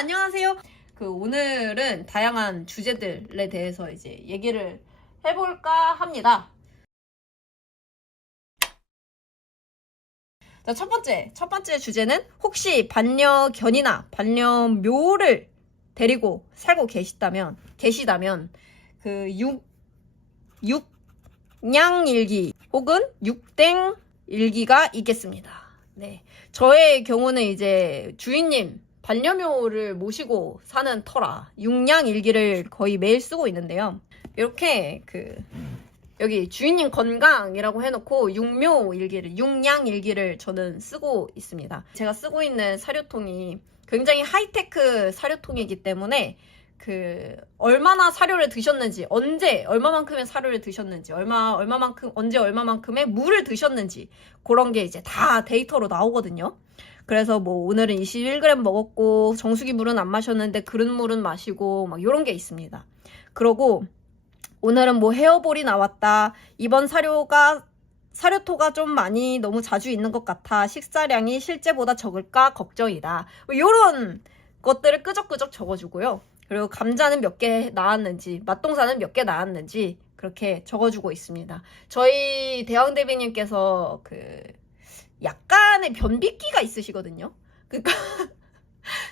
안녕하세요. 오늘은 다양한 주제들에 대해서 이제 얘기를 해볼까 합니다. 자, 첫 번째 주제는 혹시 반려견이나 반려묘를 데리고 살고 계시다면 육냥일기 혹은 육땡일기가 있겠습니다. 네. 저의 경우는 이제 주인님 반려묘를 모시고 사는 터라 육냥일기를 거의 매일 쓰고 있는데요. 이렇게 여기 주인님 건강이라고 해놓고 육냥일기를 저는 쓰고 있습니다. 제가 쓰고 있는 사료통이 굉장히 하이테크 사료통이기 때문에 얼마나 사료를 드셨는지, 언제 얼마만큼의 사료를 드셨는지, 언제 얼마만큼의 물을 드셨는지 그런 게 이제 다 데이터로 나오거든요. 그래서 뭐 오늘은 21g 먹었고 정수기 물은 안 마셨는데 그릇 물은 마시고 막 이런 게 있습니다. 그러고 오늘은 뭐 헤어볼이 나왔다. 이번 사료토가 좀 많이 너무 자주 있는 것 같아. 식사량이 실제보다 적을까 걱정이다. 뭐 이런 것들을 끄적끄적 적어주고요. 그리고 감자는 몇 개 나왔는지, 맛동산은 몇 개 나왔는지 그렇게 적어주고 있습니다. 저희 대왕대비님께서 약간의 변비기가 있으시거든요. 그러니까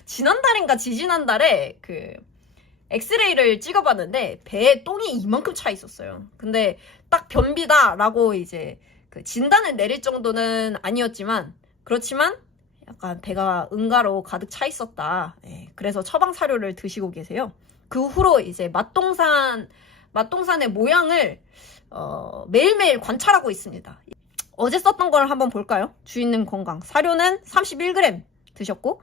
지난달인가 지지난달에 엑스레이를 찍어봤는데 배에 똥이 이만큼 차 있었어요. 근데 딱 변비다라고 이제 진단을 내릴 정도는 아니었지만 그렇지만 약간 배가 응가로 가득 차 있었다. 네, 그래서 처방 사료를 드시고 계세요. 그 후로 이제 맛동산의 모양을 매일매일 관찰하고 있습니다. 어제 썼던 걸 한번 볼까요? 주인님 건강. 사료는 31g 드셨고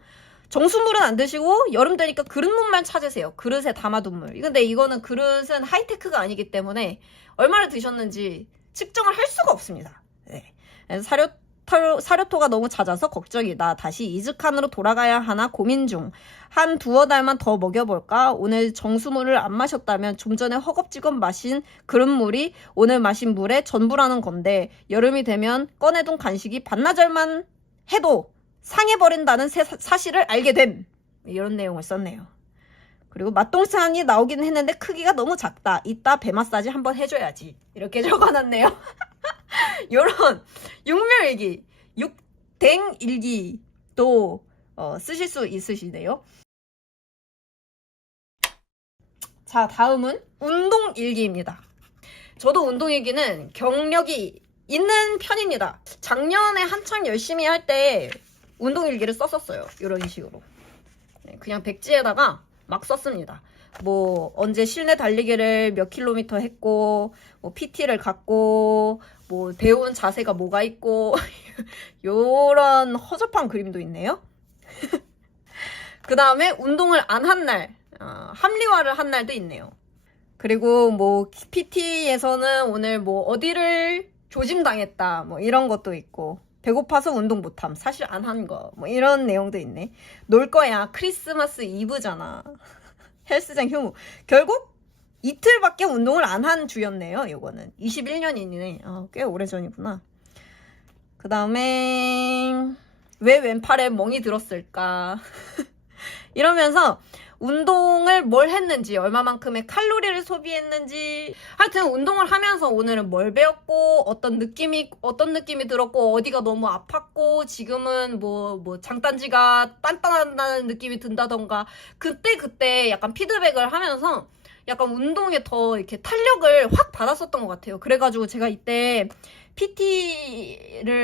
정수물은 안 드시고 여름 되니까 그릇물만 찾으세요. 그릇에 담아둔 물. 근데 이거는 그릇은 하이테크가 아니기 때문에 얼마를 드셨는지 측정을 할 수가 없습니다. 네. 사료토가 너무 잦아서 걱정이다. 다시 이즈칸으로 돌아가야 하나 고민 중. 한 두어 달만 더 먹여볼까? 오늘 정수물을 안 마셨다면 좀 전에 허겁지겁 마신 그릇물이 오늘 마신 물의 전부라는 건데 여름이 되면 꺼내둔 간식이 반나절만 해도 상해버린다는 사실을 알게 됨. 이런 내용을 썼네요. 그리고 맛동산이 나오긴 했는데 크기가 너무 작다. 이따 배 마사지 한번 해줘야지. 이렇게 적어놨네요. 요런 육묘일기, 육댕일기도 쓰실 수 있으시네요. 자, 다음은 운동일기입니다. 저도 운동일기는 경력이 있는 편입니다. 작년에 한창 열심히 할 때 운동일기를 썼었어요. 이런 식으로. 그냥 백지에다가 막 썼습니다. 뭐 언제 실내 달리기를 몇 킬로미터 했고 뭐 PT를 갔고 뭐 배운 자세가 뭐가 있고 요런 허접한 그림도 있네요. 그 다음에 운동을 안 한 날, 합리화를 한 날도 있네요. 그리고 뭐 PT에서는 오늘 뭐 어디를 조짐당했다 뭐 이런 것도 있고 배고파서 운동 못함 사실 안 한 거 뭐 이런 내용도 있네. 놀 거야 크리스마스 이브잖아. 헬스장 휴무. 결국 이틀밖에 운동을 안 한 주였네요. 요거는 21년이네. 꽤 오래전이구나. 그 다음에 왜 왼팔에 멍이 들었을까. 이러면서 운동을 뭘 했는지, 얼마만큼의 칼로리를 소비했는지, 하여튼 운동을 하면서 오늘은 뭘 배웠고, 어떤 느낌이 들었고, 어디가 너무 아팠고, 지금은 뭐 장단지가 단단하다는 느낌이 든다던가, 그때 약간 피드백을 하면서 약간 운동에 더 이렇게 탄력을 확 받았었던 것 같아요. 그래가지고 제가 이때 PT를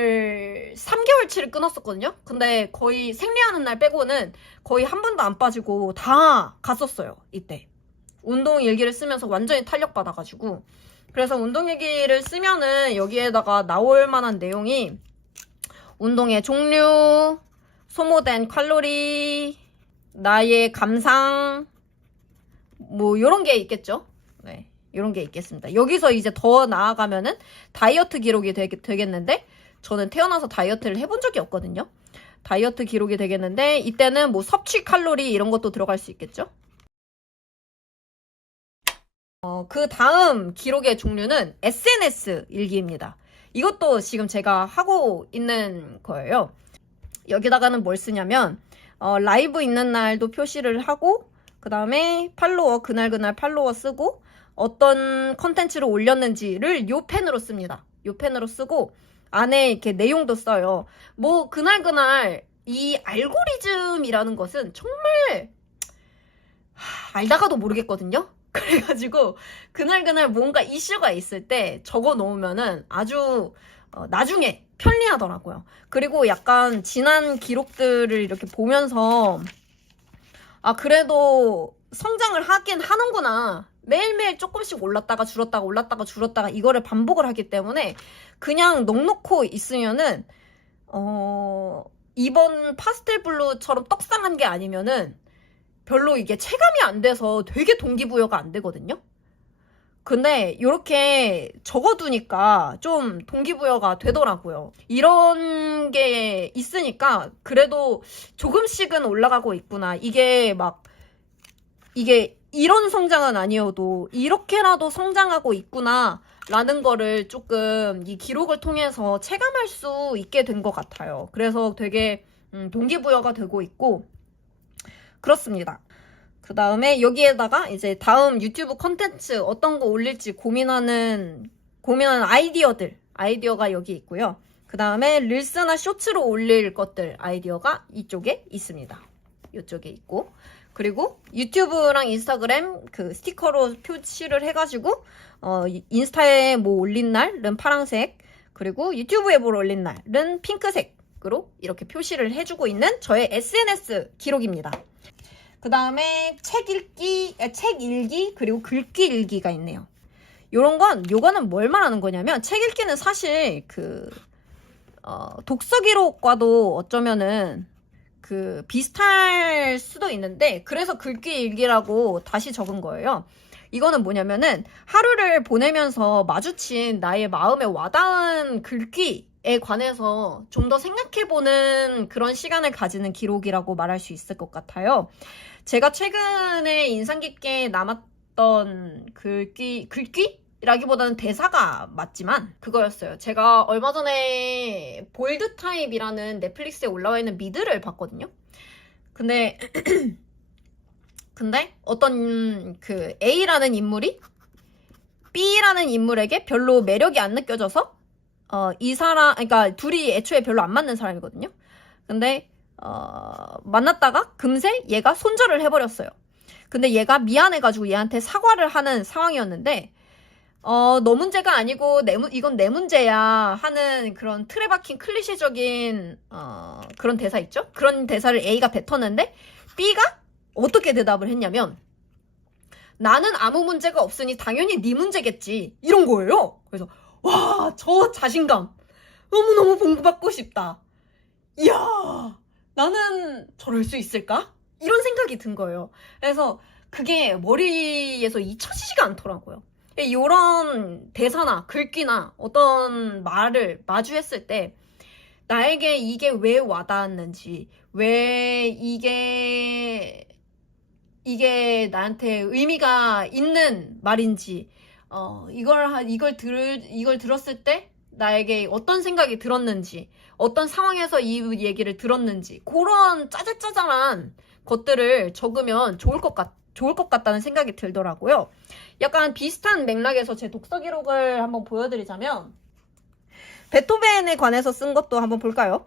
3개월치를 끊었었거든요. 근데 거의 생리하는 날 빼고는 거의 한 번도 안 빠지고 다 갔었어요. 이때 운동 일기를 쓰면서 완전히 탄력 받아가지고. 그래서 운동 일기를 쓰면은 여기에다가 나올 만한 내용이 운동의 종류, 소모된 칼로리, 나의 감상 뭐 요런 게 있겠죠. 네, 요런 게 있겠습니다. 여기서 이제 더 나아가면은 다이어트 기록이 되겠는데 저는 태어나서 다이어트를 해본 적이 없거든요. 다이어트 기록이 되겠는데 이때는 뭐 섭취 칼로리 이런 것도 들어갈 수 있겠죠. 그 다음 기록의 종류는 SNS 일기입니다. 이것도 지금 제가 하고 있는 거예요. 여기다가는 뭘 쓰냐면 라이브 있는 날도 표시를 하고, 그 다음에 팔로워, 그날 팔로워 쓰고, 어떤 컨텐츠를 올렸는지를 요 펜으로 씁니다. 요 펜으로 쓰고, 안에 이렇게 내용도 써요. 뭐, 그날 이 알고리즘이라는 것은 정말, 알다가도 모르겠거든요? 그래가지고, 그날 뭔가 이슈가 있을 때 적어 놓으면은 아주, 나중에 편리하더라고요. 그리고 약간 지난 기록들을 이렇게 보면서, 아, 그래도 성장을 하긴 하는구나. 매일매일 조금씩 올랐다가 줄었다가 올랐다가 줄었다가 이거를 반복을 하기 때문에 그냥 넉넉고 있으면은, 이번 파스텔 블루처럼 떡상한 게 아니면은 별로 이게 체감이 안 돼서 되게 동기부여가 안 되거든요. 근데 이렇게 적어두니까 좀 동기부여가 되더라고요. 이런 게 있으니까 그래도 조금씩은 올라가고 있구나. 이게 이런 성장은 아니어도 이렇게라도 성장하고 있구나 라는 거를 조금 이 기록을 통해서 체감할 수 있게 된 것 같아요. 그래서 되게 동기부여가 되고 있고 그렇습니다. 그 다음에 여기에다가 이제 다음 유튜브 컨텐츠 어떤 거 올릴지 고민하는 아이디어가 여기 있고요. 그 다음에 릴스나 쇼츠로 올릴 것들 아이디어가 이쪽에 있습니다. 이쪽에 있고, 그리고 유튜브랑 인스타그램 그 스티커로 표시를 해가지고 인스타에 뭐 올린 날은 파란색, 그리고 유튜브에 뭘 올린 날은 핑크색으로 이렇게 표시를 해주고 있는 저의 SNS 기록입니다. 그 다음에 책 읽기, 그리고 글귀 일기가 있네요. 요거는 뭘 말하는 거냐면, 책 읽기는 사실 독서 기록과도 어쩌면은 비슷할 수도 있는데, 그래서 글귀 일기라고 다시 적은 거예요. 이거는 뭐냐면은, 하루를 보내면서 마주친 나의 마음에 와닿은 글귀에 관해서 좀 더 생각해보는 그런 시간을 가지는 기록이라고 말할 수 있을 것 같아요. 제가 최근에 인상 깊게 남았던 글귀라기보다는 대사가 맞지만 그거였어요. 제가 얼마 전에 볼드 타입이라는 넷플릭스에 올라와 있는 미드를 봤거든요. 근데 어떤 A라는 인물이 B라는 인물에게 별로 매력이 안 느껴져서 그러니까 둘이 애초에 별로 안 맞는 사람이거든요. 근데 만났다가 금세 얘가 손절을 해버렸어요. 근데 얘가 미안해가지고 얘한테 사과를 하는 상황이었는데, 너 문제가 아니고 이건 내 문제야 하는 그런 틀에 박힌 클리셰적인 그런 대사 있죠? 그런 대사를 A가 뱉었는데 B가 어떻게 대답을 했냐면, 나는 아무 문제가 없으니 당연히 네 문제겠지, 이런 거예요. 그래서 와, 저 자신감 너무너무 본받고 싶다. 이야, 나는 저럴 수 있을까? 이런 생각이 든 거예요. 그래서 그게 머리에서 잊혀지지가 않더라고요. 이런 대사나 글귀나 어떤 말을 마주했을 때 나에게 이게 왜 와닿았는지, 왜 이게 나한테 의미가 있는 말인지, 이걸 들었을 때 나에게 어떤 생각이 들었는지, 어떤 상황에서 이 얘기를 들었는지, 그런 짜잘짜잘한 것들을 적으면 좋을 것 같다는 생각이 들더라고요. 약간 비슷한 맥락에서 제 독서 기록을 한번 보여드리자면, 베토벤에 관해서 쓴 것도 한번 볼까요?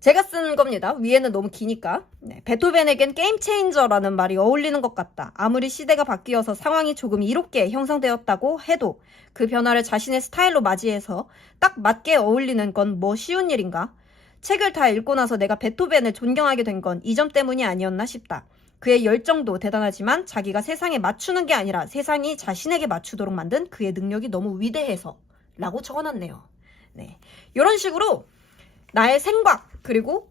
제가 쓴 겁니다. 위에는 너무 기니까. 네, 베토벤에겐 게임 체인저라는 말이 어울리는 것 같다. 아무리 시대가 바뀌어서 상황이 조금 이롭게 형성되었다고 해도 그 변화를 자신의 스타일로 맞이해서 딱 맞게 어울리는 건 뭐 쉬운 일인가? 책을 다 읽고 나서 내가 베토벤을 존경하게 된 건 이 점 때문이 아니었나 싶다. 그의 열정도 대단하지만 자기가 세상에 맞추는 게 아니라 세상이 자신에게 맞추도록 만든 그의 능력이 너무 위대해서 라고 적어놨네요. 네, 이런 식으로 나의 생각, 그리고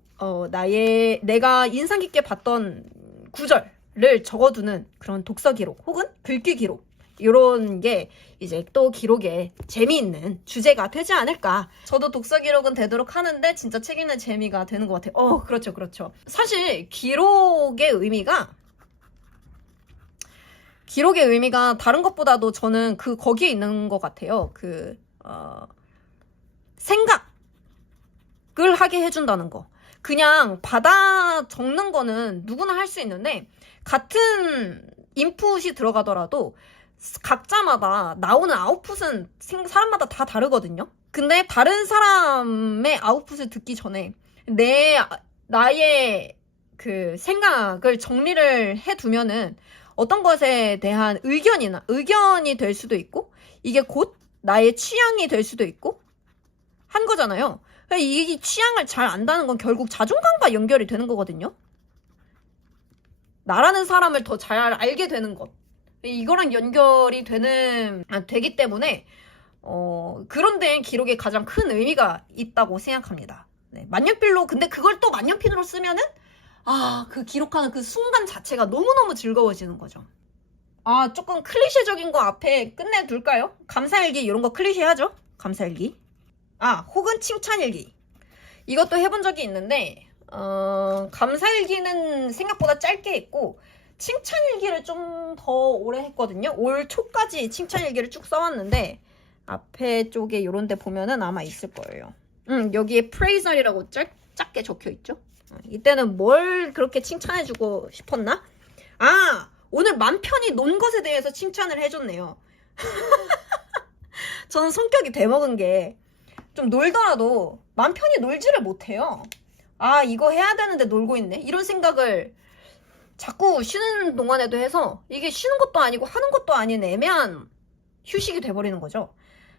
내가 인상 깊게 봤던 구절을 적어두는 그런 독서 기록 혹은 글귀 기록, 이런 게 이제 또 기록에 재미있는 주제가 되지 않을까. 저도 독서 기록은 되도록 하는데 진짜 책 읽는 재미가 되는 것 같아요. 그렇죠. 사실 기록의 의미가 다른 것보다도 저는 거기에 있는 것 같아요. 생각을 하게 해준다는 거. 그냥 받아 적는 거는 누구나 할 수 있는데 같은 인풋이 들어가더라도 각자마다 나오는 아웃풋은 사람마다 다 다르거든요. 근데 다른 사람의 아웃풋을 듣기 전에 나의 그 생각을 정리를 해두면은 어떤 것에 대한 의견이 될 수도 있고 이게 곧 나의 취향이 될 수도 있고 한 거잖아요. 이 취향을 잘 안다는 건 결국 자존감과 연결이 되는 거거든요. 나라는 사람을 더 잘 알게 되는 것. 이거랑 연결이 되기 때문에 그런 데엔 기록에 가장 큰 의미가 있다고 생각합니다. 네, 만년필로 근데 그걸 또 만년필로 쓰면은 그 기록하는 그 순간 자체가 너무너무 즐거워지는 거죠. 조금 클리셰적인 거 앞에 끝내둘까요? 감사일기 이런 거 클리셰하죠? 감사일기. 혹은 칭찬일기. 이것도 해본 적이 있는데 감사일기는 생각보다 짧게 했고 칭찬일기를 좀 더 오래 했거든요. 올 초까지 칭찬일기를 쭉 써왔는데 앞에 쪽에 요런 데 보면은 아마 있을 거예요. 여기에 프레이저이라고 작게 적혀있죠. 이때는 뭘 그렇게 칭찬해주고 싶었나? 오늘 맘 편히 논 것에 대해서 칭찬을 해줬네요. 저는 성격이 대먹은 게 좀 놀더라도 맘 편히 놀지를 못해요. 이거 해야 되는데 놀고 있네. 이런 생각을 자꾸 쉬는 동안에도 해서 이게 쉬는 것도 아니고 하는 것도 아닌 애매한 휴식이 돼버리는 거죠.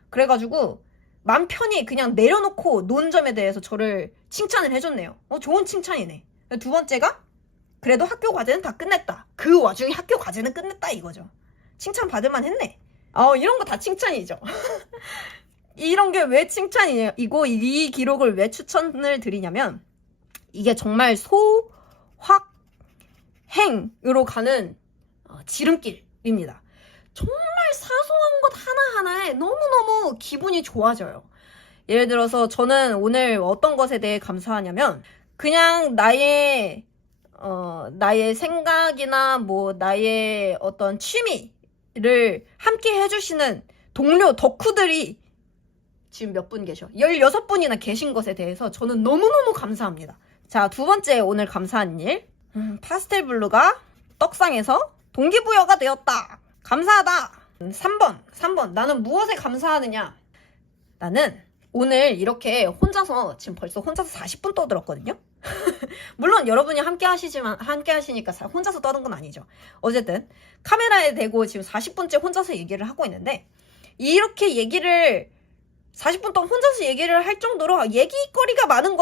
그래가지고 맘 편히 그냥 내려놓고 논 점에 대해서 저를 칭찬을 해줬네요. 좋은 칭찬이네. 두 번째가 그래도 학교 과제는 다 끝냈다. 그 와중에 학교 과제는 끝냈다 이거죠. 칭찬 받을만 했네. 이런 거 다 칭찬이죠. 이런 게 왜 칭찬이고 이 기록을 왜 추천을 드리냐면 이게 정말 소확행으로 가는 지름길입니다. 정말 사소한 것 하나하나에 너무너무 기분이 좋아져요. 예를 들어서 저는 오늘 어떤 것에 대해 감사하냐면 그냥 나의 생각이나 나의 어떤 취미를 함께 해주시는 동료 덕후들이 지금 몇 분 계셔? 16분이나 계신 것에 대해서 저는 너무너무 감사합니다. 자, 두 번째 오늘 감사한 일. 파스텔 블루가 떡상에서 동기부여가 되었다. 감사하다. 3번. 나는 무엇에 감사하느냐? 나는 오늘 이렇게 혼자서 지금 벌써 혼자서 40분 떠들었거든요. 물론 여러분이 함께 하시니까 혼자서 떠든 건 아니죠. 어쨌든 카메라에 대고 지금 40분째 혼자서 얘기를 하고 있는데 이렇게 얘기를 40분 동안 혼자서 얘기를 할 정도로 이야기거리가 많은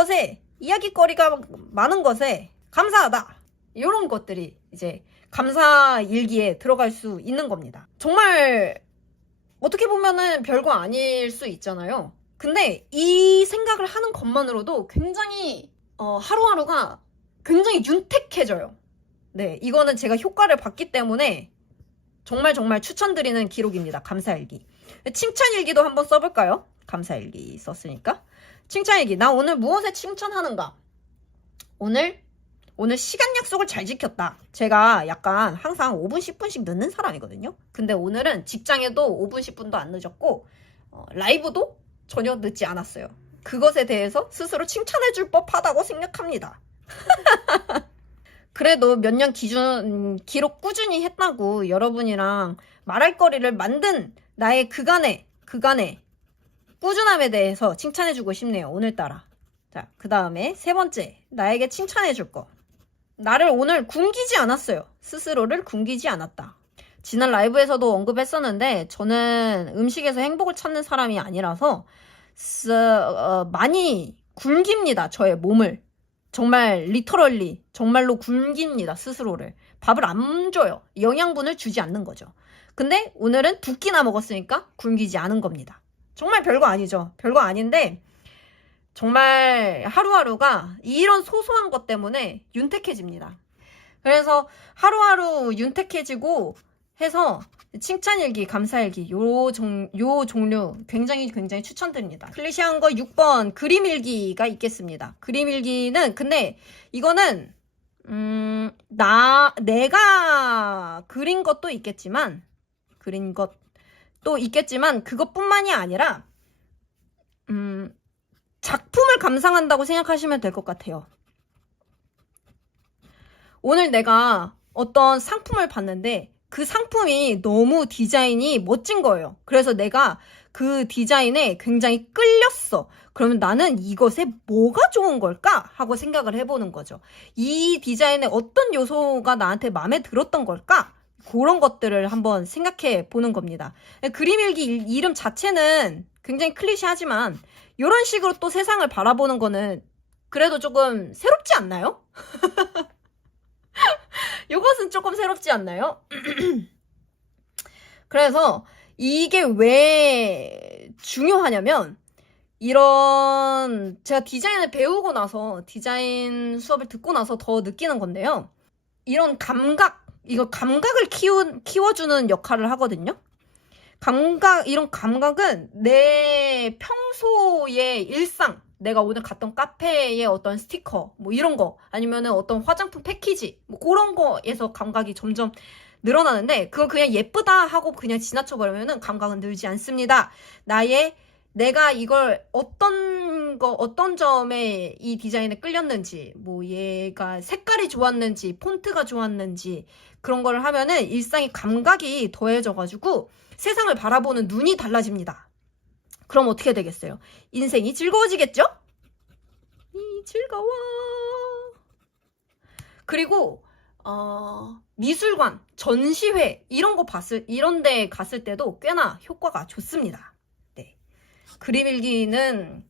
것에 감사하다. 이런 것들이 이제 감사 일기에 들어갈 수 있는 겁니다. 정말 어떻게 보면은 별거 아닐 수 있잖아요. 근데 이 생각을 하는 것만으로도 굉장히 하루하루가 굉장히 윤택해져요. 네, 이거는 제가 효과를 봤기 때문에 정말 추천드리는 기록입니다. 감사일기. 칭찬일기도 한번 써볼까요? 감사일기 썼으니까. 칭찬일기. 나 오늘 무엇에 칭찬하는가? 오늘 시간 약속을 잘 지켰다. 제가 약간 항상 5분, 10분씩 늦는 사람이거든요. 근데 오늘은 직장에도 5분, 10분도 안 늦었고 라이브도 전혀 늦지 않았어요. 그것에 대해서 스스로 칭찬해줄 법하다고 생각합니다. 그래도 몇 년 기록 꾸준히 했다고 여러분이랑 말할 거리를 만든 나의 그간의 꾸준함에 대해서 칭찬해주고 싶네요. 오늘따라. 자, 그 다음에 세 번째. 나에게 칭찬해줄 거. 나를 오늘 굶기지 않았어요. 스스로를 굶기지 않았다. 지난 라이브에서도 언급했었는데 저는 음식에서 행복을 찾는 사람이 아니라서 많이 굶깁니다. 저의 몸을. 정말 리터럴리 정말로 굶깁니다. 스스로를. 밥을 안 줘요. 영양분을 주지 않는 거죠. 근데 오늘은 2끼나 먹었으니까 굶기지 않은 겁니다. 정말 별거 아니죠. 별거 아닌데 정말 하루하루가 이런 소소한 것 때문에 윤택해집니다. 그래서 하루하루 윤택해지고 해서 칭찬일기, 감사일기 요 종류 굉장히 추천드립니다. 클리셰한 거 6번 그림일기가 있겠습니다. 그림일기는 근데 이거는 내가 그린 것도 있겠지만 그것뿐만이 아니라 작품을 감상한다고 생각하시면 될 것 같아요. 오늘 내가 어떤 상품을 봤는데 그 상품이 너무 디자인이 멋진 거예요. 그래서 내가 그 디자인에 굉장히 끌렸어. 그러면 나는 이것에 뭐가 좋은 걸까? 하고 생각을 해보는 거죠. 이 디자인에 어떤 요소가 나한테 마음에 들었던 걸까? 그런 것들을 한번 생각해 보는 겁니다. 그림 일기 이름 자체는 굉장히 클리셰하지만 이런 식으로 또 세상을 바라보는 거는 그래도 조금 새롭지 않나요? 이것은 조금 새롭지 않나요? 그래서 이게 왜 중요하냐면 이런 제가 디자인을 배우고 나서 디자인 수업을 듣고 나서 더 느끼는 건데요. 이런 이거 감각을 키워주는 역할을 하거든요. 이런 감각은 내 평소의 일상, 내가 오늘 갔던 카페의 어떤 스티커, 뭐 이런 거, 아니면은 어떤 화장품 패키지, 뭐 그런 거에서 감각이 점점 늘어나는데, 그거 그냥 예쁘다 하고 그냥 지나쳐버리면은 감각은 늘지 않습니다. 내가 이걸 어떤 점에 이 디자인에 끌렸는지, 뭐 얘가 색깔이 좋았는지, 폰트가 좋았는지, 그런 거를 하면은 일상의 감각이 더해져가지고 세상을 바라보는 눈이 달라집니다. 그럼 어떻게 되겠어요? 인생이 즐거워지겠죠? 즐거워. 그리고 미술관, 전시회 이런 데 갔을 때도 꽤나 효과가 좋습니다. 네. 그림 일기는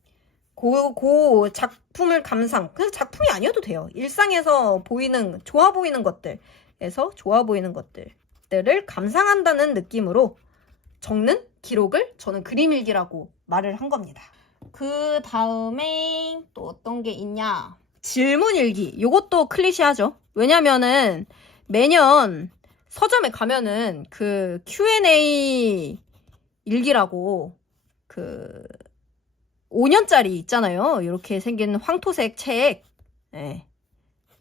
그 작품을 그래서 작품이 아니어도 돼요. 일상에서 좋아 보이는 것들을 감상한다는 느낌으로 적는 기록을 저는 그림 일기라고 말을 한 겁니다. 그 다음에 또 어떤 게 있냐? 질문 일기. 이것도 클리셰하죠. 왜냐면은 매년 서점에 가면은 그 Q&A 일기라고 그 5년짜리 있잖아요. 이렇게 생긴 황토색 책. 네.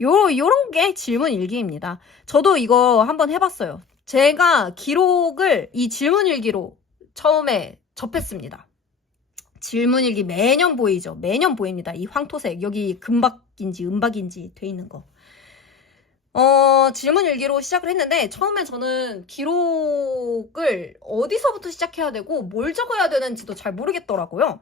요런 게 질문 일기입니다. 저도 이거 한번 해봤어요. 제가 기록을 이 질문 일기로 처음에 접했습니다. 질문 일기 매년 보이죠? 매년 보입니다. 이 황토색, 여기 금박인지 은박인지 돼 있는 거. 질문 일기로 시작을 했는데, 처음에 저는 기록을 어디서부터 시작해야 되고, 뭘 적어야 되는지도 잘 모르겠더라고요.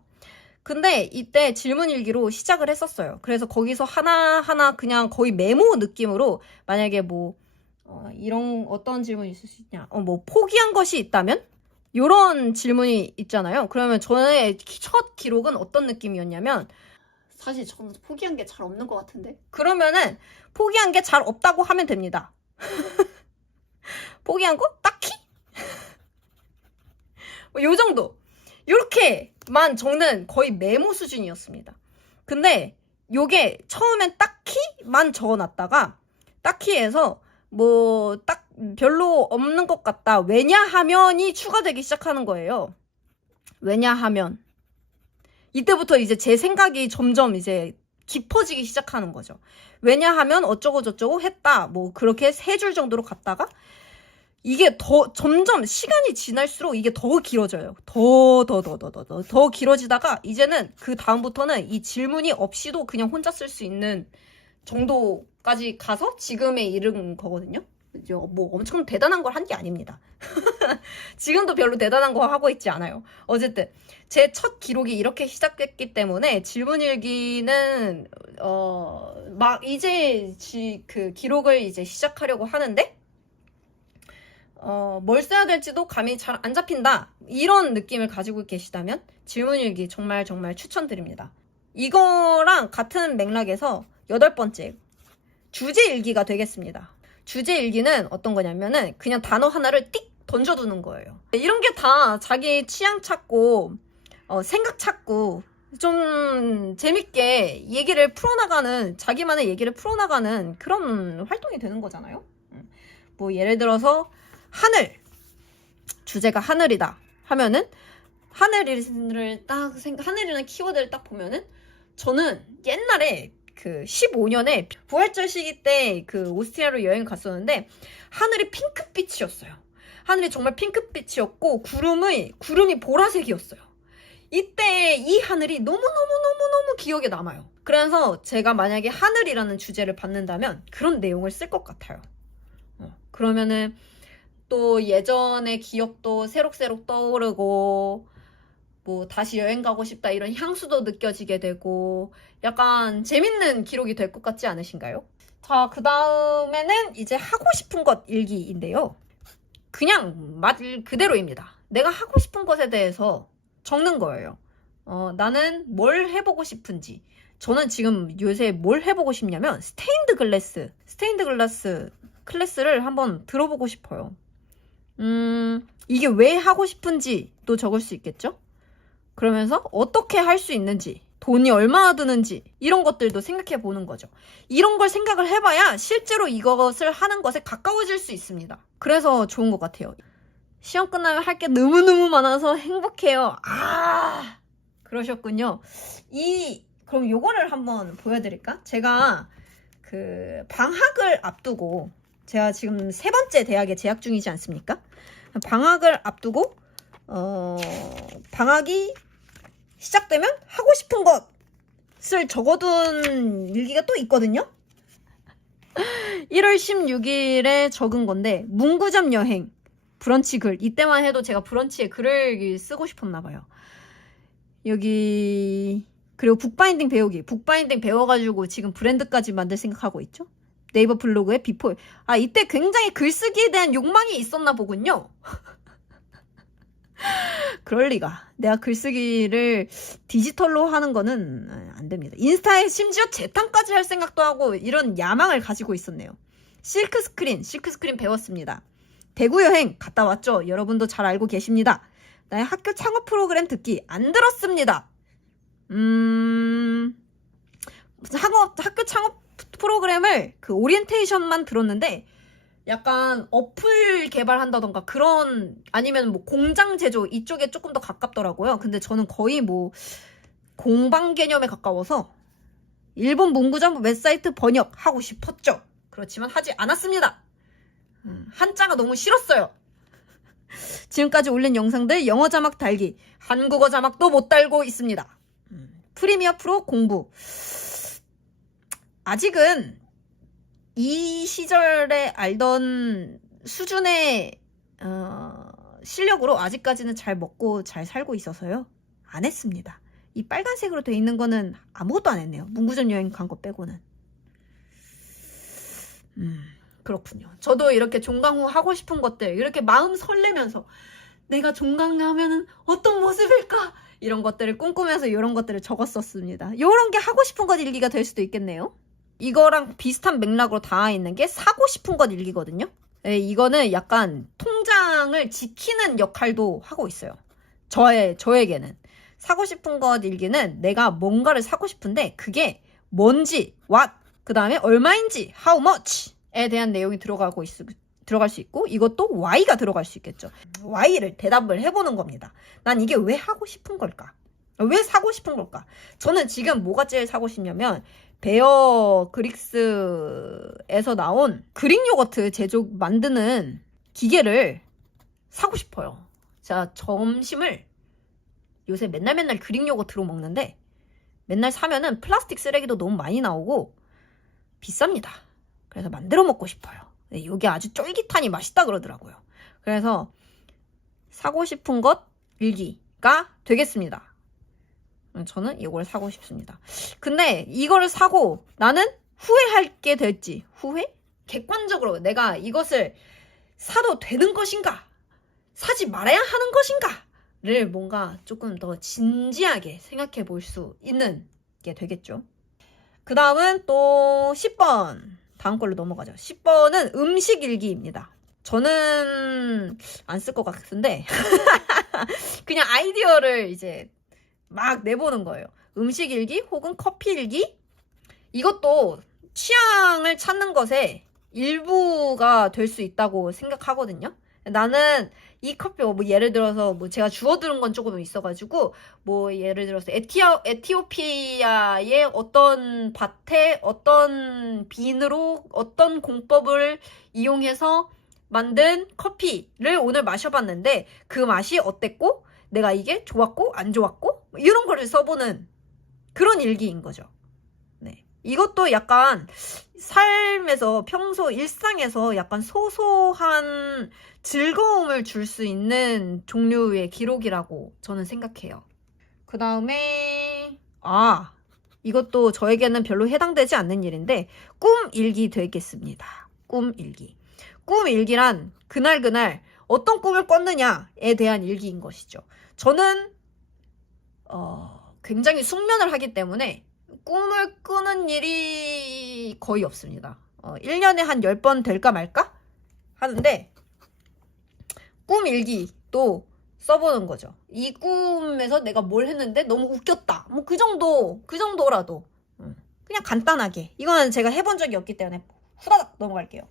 근데 이때 질문 일기로 시작을 했었어요. 그래서 거기서 하나하나 그냥 거의 메모 느낌으로, 만약에 이런 어떤 질문이 있을 수 있냐? 포기한 것이 있다면? 요런 질문이 있잖아요. 그러면 저의 첫 기록은 어떤 느낌이었냐면, 사실 저는 포기한 게 잘 없는 것 같은데? 그러면은 포기한 게 잘 없다고 하면 됩니다. 포기한 거? 딱히? 요 정도. 요렇게만 적는 거의 메모 수준이었습니다. 근데 요게 처음엔 딱히만 적어놨다가 딱히에서 딱 별로 없는 것 같다. 왜냐하면이 추가되기 시작하는 거예요. 왜냐하면. 이때부터 이제 제 생각이 점점 이제 깊어지기 시작하는 거죠. 왜냐하면 어쩌고 했다. 그렇게 3줄 정도로 갔다가 이게 점점 시간이 지날수록 이게 더 길어져요. 더 길어지다가 이제는 그 다음부터는 이 질문이 없이도 그냥 혼자 쓸 수 있는 정도까지 가서 지금에 이른 거거든요. 엄청 대단한 걸 한 게 아닙니다. 지금도 별로 대단한 거 하고 있지 않아요. 어쨌든 제 첫 기록이 이렇게 시작됐기 때문에 질문일기는 이제 그 기록을 이제 시작하려고 하는데 뭘 써야 될지도 감이 잘 안 잡힌다. 이런 느낌을 가지고 계시다면 질문일기 정말 추천드립니다. 이거랑 같은 맥락에서 8번째 주제일기가 되겠습니다. 주제일기는 어떤 거냐면은 그냥 단어 하나를 띡 던져두는 거예요. 이런 게 다 자기 취향 찾고 생각 찾고 좀 재밌게 자기만의 얘기를 풀어나가는 그런 활동이 되는 거잖아요. 예를 들어서 주제가 하늘이다 하면은 하늘이라는 키워드를 딱 보면은 저는 옛날에 그 15년에 부활절 시기 때 그 오스트리아로 여행을 갔었는데 하늘이 핑크빛이었어요. 하늘이 정말 핑크빛이었고 구름이 보라색이었어요. 이때 이 하늘이 너무 기억에 남아요. 그래서 제가 만약에 하늘이라는 주제를 받는다면 그런 내용을 쓸 것 같아요. 그러면은 또 예전의 기억도 새록새록 떠오르고 뭐 다시 여행 가고 싶다 이런 향수도 느껴지게 되고 약간 재밌는 기록이 될 것 같지 않으신가요? 자, 그 다음에는 이제 하고 싶은 것 일기인데요. 그냥 말 그대로입니다. 내가 하고 싶은 것에 대해서 적는 거예요. 나는 뭘 해보고 싶은지. 저는 지금 요새 뭘 해보고 싶냐면 스테인드 글라스 클래스를 한번 들어보고 싶어요. 이게 왜 하고 싶은지도 적을 수 있겠죠? 그러면서 어떻게 할 수 있는지, 돈이 얼마나 드는지 이런 것들도 생각해 보는 거죠. 이런 걸 생각을 해봐야 실제로 이것을 하는 것에 가까워질 수 있습니다. 그래서 좋은 것 같아요. 시험 끝나면 할 게 너무너무 많아서 행복해요. 아, 그러셨군요. 그럼 요거를 한번 보여드릴까? 제가 그 방학을 앞두고 제가 지금 3번째 대학에 재학 중이지 않습니까? 방학을 앞두고 방학이 시작되면 하고 싶은 것을 적어둔 일기가 또 있거든요. 1월 16일에 적은 건데 문구점 여행 브런치 글. 이때만 해도 제가 브런치에 글을 쓰고 싶었나 봐요. 여기 그리고 북바인딩 배우기. 북바인딩 배워가지고 지금 브랜드까지 만들 생각하고 있죠. 네이버 블로그에 비포. 이때 굉장히 글쓰기에 대한 욕망이 있었나 보군요. 그럴 리가. 내가 글쓰기를 디지털로 하는 거는 안 됩니다. 인스타에 심지어 재탕까지 할 생각도 하고 이런 야망을 가지고 있었네요. 실크스크린 배웠습니다. 대구 여행 갔다 왔죠. 여러분도 잘 알고 계십니다. 나의 학교 창업 프로그램 듣기 안 들었습니다. 학교 창업 프로그램을 그 오리엔테이션만 들었는데 약간 어플 개발한다던가 그런 아니면 뭐 공장 제조 이쪽에 조금 더 가깝더라고요. 근데 저는 거의 뭐 공방 개념에 가까워서 일본 문구점 웹사이트 번역하고 싶었죠. 그렇지만 하지 않았습니다. 한자가 너무 싫었어요. 지금까지 올린 영상들 영어 자막 달기, 한국어 자막도 못 달고 있습니다. 프리미어 프로 공부. 아직은 이 시절에 알던 수준의 실력으로 아직까지는 잘 먹고 잘 살고 있어서요. 안 했습니다. 이 빨간색으로 돼 있는 거는 아무것도 안 했네요. 문구점 여행 간 거 빼고는. 그렇군요. 저도 이렇게 종강 후 하고 싶은 것들 이렇게 마음 설레면서 내가 종강하면 어떤 모습일까? 이런 것들을 꿈꾸면서 이런 것들을 적었었습니다. 이런 게 하고 싶은 것 일기가 될 수도 있겠네요. 이거랑 비슷한 맥락으로 닿아 있는 게 사고 싶은 것 일기거든요. 네, 이거는 약간 통장을 지키는 역할도 하고 있어요. 저에게는. 사고 싶은 것 일기는 내가 뭔가를 사고 싶은데 그게 뭔지, what, 그 다음에 얼마인지, how much에 대한 내용이 들어갈 수 있고 이것도 why가 들어갈 수 있겠죠. why를 대답을 해보는 겁니다. 난 이게 왜 하고 싶은 걸까? 왜 사고 싶은 걸까? 저는 지금 뭐가 제일 사고 싶냐면 베어 그릭스에서 나온 그릭 요거트 만드는 기계를 사고 싶어요. 자, 점심을 요새 맨날 그릭 요거트로 먹는데 맨날 사면은 플라스틱 쓰레기도 너무 많이 나오고 비쌉니다. 그래서 만들어 먹고 싶어요. 이게 아주 쫄깃하니 맛있다 그러더라고요. 그래서 사고 싶은 것 일기가 되겠습니다. 저는 이걸 사고 싶습니다. 근데 이거를 사고 나는 후회할 게 될지 후회? 객관적으로 내가 이것을 사도 되는 것인가? 사지 말아야 하는 것인가? 를 뭔가 조금 더 진지하게 생각해 볼 수 있는 게 되겠죠. 그 다음은 또 10번 다음 걸로 넘어가죠. 10번은 음식 일기입니다. 저는 안 쓸 것 같은데 그냥 아이디어를 이제 막 내보는 거예요. 음식 일기 혹은 커피 일기. 이것도 취향을 찾는 것의 일부가 될 수 있다고 생각하거든요. 나는 이 커피 뭐 예를 들어서 뭐 제가 주워들은 건 조금 있어가지고 뭐 예를 들어서 에티오피아의 어떤 밭에 어떤 빈으로 어떤 공법을 이용해서 만든 커피를 오늘 마셔봤는데 그 맛이 어땠고 내가 이게 좋았고 안 좋았고 이런 거를 써보는 그런 일기인 거죠. 이것도 약간 삶에서 평소 일상에서 약간 소소한 즐거움을 줄 수 있는 종류의 기록이라고 저는 생각해요. 그 다음에 이것도 저에게는 별로 해당되지 않는 일인데 꿈 일기 되겠습니다. 꿈 일기. 꿈 일기란 그날 어떤 꿈을 꿨느냐에 대한 일기인 것이죠. 저는 굉장히 숙면을 하기 때문에 꿈을 꾸는 일이 거의 없습니다. 1년에 한 10번 될까 말까 하는데 꿈 일기도 써보는 거죠. 이 꿈에서 내가 뭘 했는데 너무 웃겼다. 뭐 그 정도라도 그냥 간단하게. 이거는 제가 해본 적이 없기 때문에 후다닥 넘어갈게요.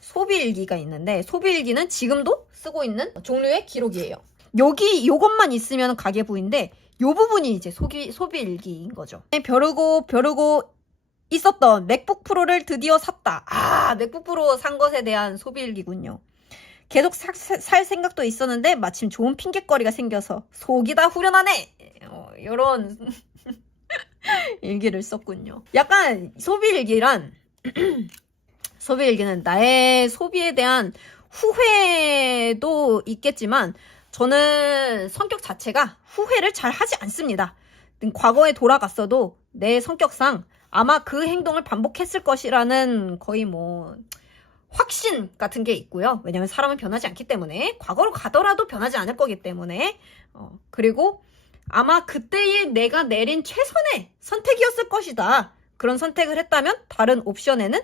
소비일기가 있는데 소비일기는 지금도 쓰고 있는 종류의 기록이에요. 요것만 있으면 가계부인데 요 부분이 이제 소비일기인 거죠. 벼르고 있었던 맥북 프로를 드디어 샀다. 맥북 프로 산 것에 대한 소비일기군요. 계속 살 생각도 있었는데 마침 좋은 핑곗거리가 생겨서 속이 다 후련하네. 이런 일기를 썼군요. 약간 소비일기는 나의 소비에 대한 후회도 있겠지만 저는 성격 자체가 후회를 잘 하지 않습니다. 과거에 돌아갔어도 내 성격상 아마 그 행동을 반복했을 것이라는 거의 확신 같은 게 있고요. 왜냐면 사람은 변하지 않기 때문에 과거로 가더라도 변하지 않을 거기 때문에 그리고 아마 그때의 내가 내린 최선의 선택이었을 것이다. 그런 선택을 했다면 다른 옵션에는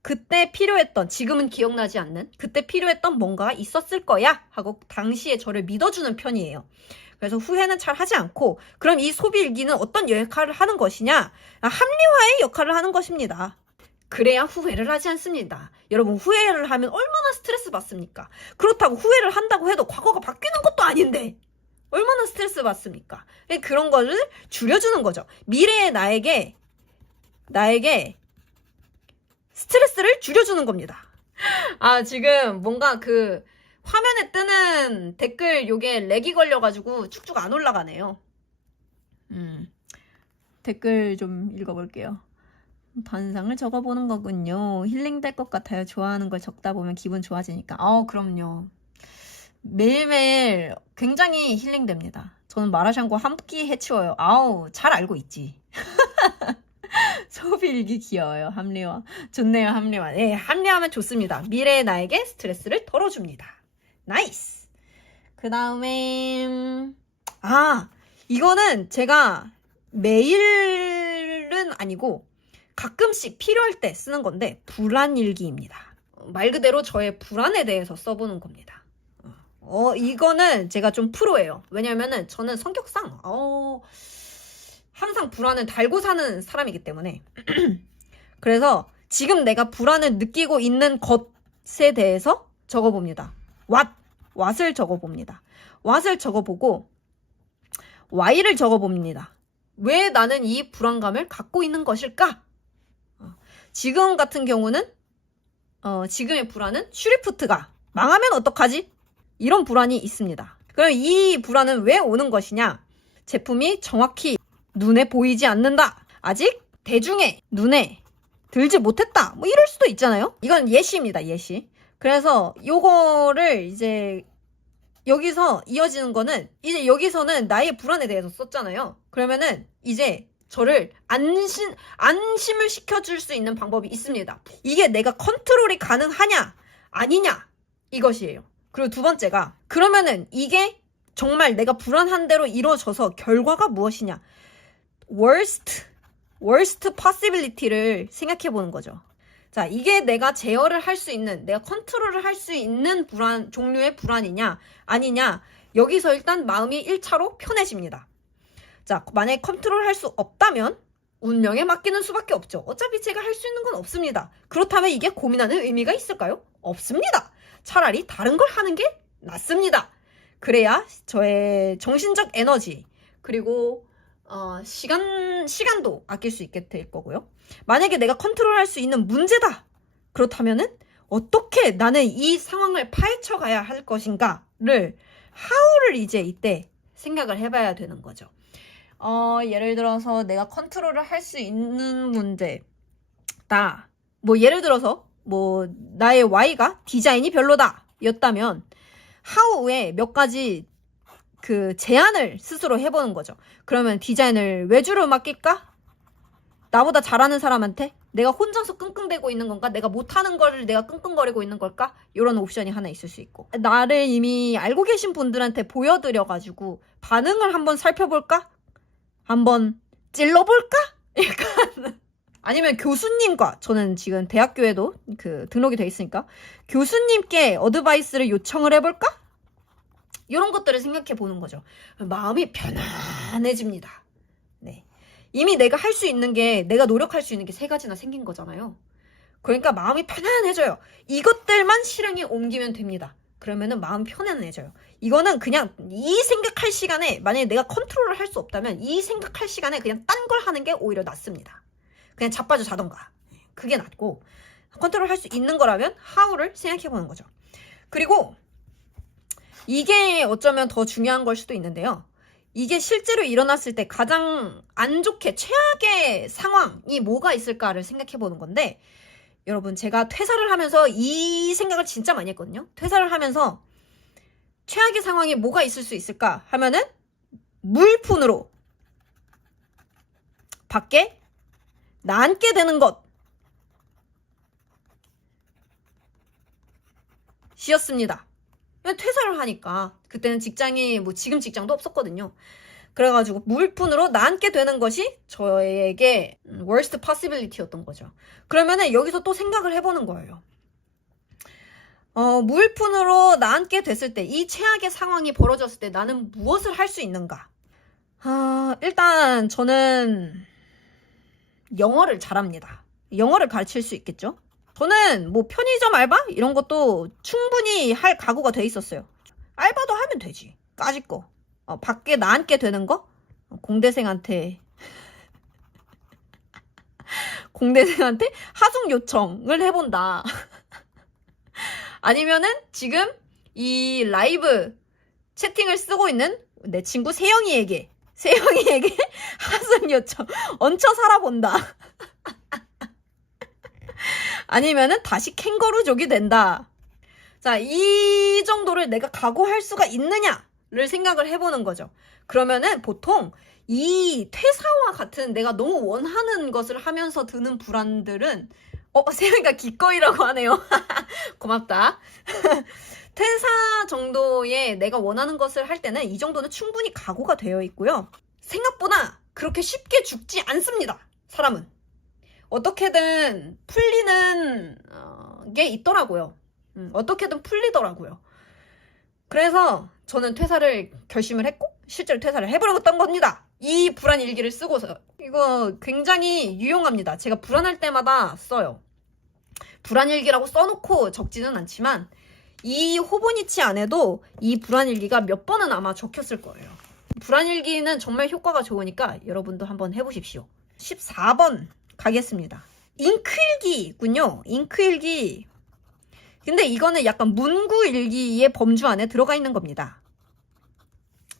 그때 필요했던, 지금은 기억나지 않는 그때 필요했던 뭔가가 있었을 거야 하고 당시에 저를 믿어주는 편이에요. 그래서 후회는 잘 하지 않고 그럼 이 소비일기는 어떤 역할을 하는 것이냐? 합리화의 역할을 하는 것입니다. 그래야 후회를 하지 않습니다. 여러분 후회를 하면 얼마나 스트레스 받습니까? 그렇다고 후회를 한다고 해도 과거가 바뀌는 것도 아닌데 얼마나 스트레스 받습니까? 그런 거를 줄여주는 거죠. 미래의 나에게 스트레스를 줄여주는 겁니다. 지금 뭔가 그 화면에 뜨는 댓글 요게 렉이 걸려가지고 쭉쭉 안 올라가네요. 댓글 좀 읽어볼게요. 단상을 적어보는 거군요. 힐링될 것 같아요. 좋아하는 걸 적다 보면 기분 좋아지니까. 그럼요. 매일매일 굉장히 힐링됩니다. 저는 마라샹궈 한 끼 해치워요. 잘 알고 있지. 소비일기 귀여워요. 합리화. 좋네요. 합리화. 네, 합리화하면 좋습니다. 미래의 나에게 스트레스를 덜어줍니다. 나이스. 그 다음에 이거는 제가 매일은 아니고 가끔씩 필요할 때 쓰는 건데 불안일기입니다. 말 그대로 저의 불안에 대해서 써보는 겁니다. 이거는 제가 좀 프로예요. 왜냐면은 저는 성격상 항상 불안을 달고 사는 사람이기 때문에 그래서 지금 내가 불안을 느끼고 있는 것에 대해서 적어봅니다. what을 적어봅니다. what을 적어보고 why를 적어봅니다. 왜 나는 이 불안감을 갖고 있는 것일까? 지금 같은 경우는 지금의 불안은 슈리프트가 망하면 어떡하지? 이런 불안이 있습니다. 그럼 이 불안은 왜 오는 것이냐? 제품이 정확히 눈에 보이지 않는다. 아직 대중의 눈에 들지 못했다. 이럴 수도 있잖아요. 이건 예시입니다. 예시. 그래서 요거를 이제 여기서 이어지는 거는 이제 여기서는 나의 불안에 대해서 썼잖아요. 그러면은 이제 저를 안심을 시켜줄 수 있는 방법이 있습니다. 이게 내가 컨트롤이 가능하냐 아니냐 이것이에요. 그리고 두 번째가 그러면은 이게 정말 내가 불안한 대로 이루어져서 결과가 무엇이냐. worst possibility를 생각해 보는 거죠. 자, 이게 내가 제어를 할 수 있는, 내가 컨트롤을 할 수 있는 종류의 불안이냐 아니냐. 여기서 일단 마음이 1차로 편해집니다. 자, 만약에 컨트롤 할 수 없다면 운명에 맡기는 수밖에 없죠. 어차피 제가 할 수 있는 건 없습니다. 그렇다면 이게 고민하는 의미가 있을까요? 없습니다. 차라리 다른 걸 하는 게 낫습니다. 그래야 저의 정신적 에너지 그리고 시간도 아낄 수 있게 될 거고요. 만약에 내가 컨트롤할 수 있는 문제다. 그렇다면은 어떻게 나는 이 상황을 파헤쳐 가야 할 것인가를 how를 이제 이때 생각을 해봐야 되는 거죠. 예를 들어서 내가 컨트롤을 할 수 있는 문제다. 뭐 예를 들어서 뭐 나의 Y가 디자인이 별로다 였다면 How에 몇 가지 그 제안을 스스로 해보는 거죠. 그러면 디자인을 외주로 맡길까? 나보다 잘하는 사람한테? 내가 혼자서 끙끙대고 있는 건가? 내가 못하는 거를 내가 끙끙거리고 있는 걸까? 이런 옵션이 하나 있을 수 있고, 나를 이미 알고 계신 분들한테 보여드려가지고 반응을 한번 살펴볼까? 한번 찔러볼까? 약간 아니면 교수님과, 저는 지금 대학교에도 그 등록이 돼 있으니까 교수님께 어드바이스를 요청을 해볼까? 이런 것들을 생각해 보는 거죠. 마음이 편안해집니다. 네. 이미 내가 할 수 있는 게, 내가 노력할 수 있는 게 3가지나 생긴 거잖아요. 그러니까 마음이 편안해져요. 이것들만 실행에 옮기면 됩니다. 그러면은 마음 편안해져요. 이거는 그냥 이 생각할 시간에, 만약에 내가 컨트롤을 할 수 없다면 이 생각할 시간에 그냥 딴 걸 하는 게 오히려 낫습니다. 그냥 자빠져 자던가. 그게 낫고, 컨트롤 할 수 있는 거라면 how를 생각해 보는 거죠. 그리고 이게 어쩌면 더 중요한 걸 수도 있는데요. 이게 실제로 일어났을 때 가장 안 좋게 최악의 상황이 뭐가 있을까를 생각해 보는 건데, 여러분, 제가 퇴사를 하면서 이 생각을 진짜 많이 했거든요. 퇴사를 하면서 최악의 상황이 뭐가 있을 수 있을까 하면은 무일푼으로 밖에 나앉게 되는 것이었습니다. 퇴사를 하니까 그때는 직장이 뭐 지금 직장도 없었거든요. 그래가지고 무일푼으로 나앉게 되는 것이 저에게 worst possibility였던 거죠. 그러면은 여기서 또 생각을 해보는 거예요. 무일푼으로 나앉게 됐을 때, 이 최악의 상황이 벌어졌을 때 나는 무엇을 할 수 있는가? 일단 저는 영어를 잘합니다. 영어를 가르칠 수 있겠죠? 저는 뭐 편의점 알바? 이런 것도 충분히 할 각오가 돼 있었어요. 알바도 하면 되지. 까짓 거. 밖에 나앉게 되는 거? 공대생한테 하숙 요청을 해본다. 아니면은 지금 이 라이브 채팅을 쓰고 있는 내 친구 세영이에게 하숙 요청 얹혀 살아본다. 아니면은 다시 캥거루족이 된다. 자, 이 정도를 내가 각오할 수가 있느냐를 생각을 해보는 거죠. 그러면은 보통 이 퇴사와 같은 내가 너무 원하는 것을 하면서 드는 불안들은, 세영이가 기꺼이라고 하네요. 고맙다. 퇴사 정도의 내가 원하는 것을 할 때는 이 정도는 충분히 각오가 되어 있고요. 생각보다 그렇게 쉽게 죽지 않습니다. 사람은. 어떻게든 풀리는 게 있더라고요. 어떻게든 풀리더라고요. 그래서 저는 퇴사를 결심을 했고 실제로 퇴사를 해버렸던 겁니다. 이 불안 일기를 쓰고서. 이거 굉장히 유용합니다. 제가 불안할 때마다 써요. 불안 일기라고 써놓고 적지는 않지만 이 호보니치 안에도 이 불안 일기가 몇 번은 아마 적혔을 거예요. 불안 일기는 정말 효과가 좋으니까 여러분도 한번 해보십시오. 14번 가겠습니다. 잉크일기군요. 잉크일기. 근데 이거는 약간 문구일기의 범주 안에 들어가 있는 겁니다.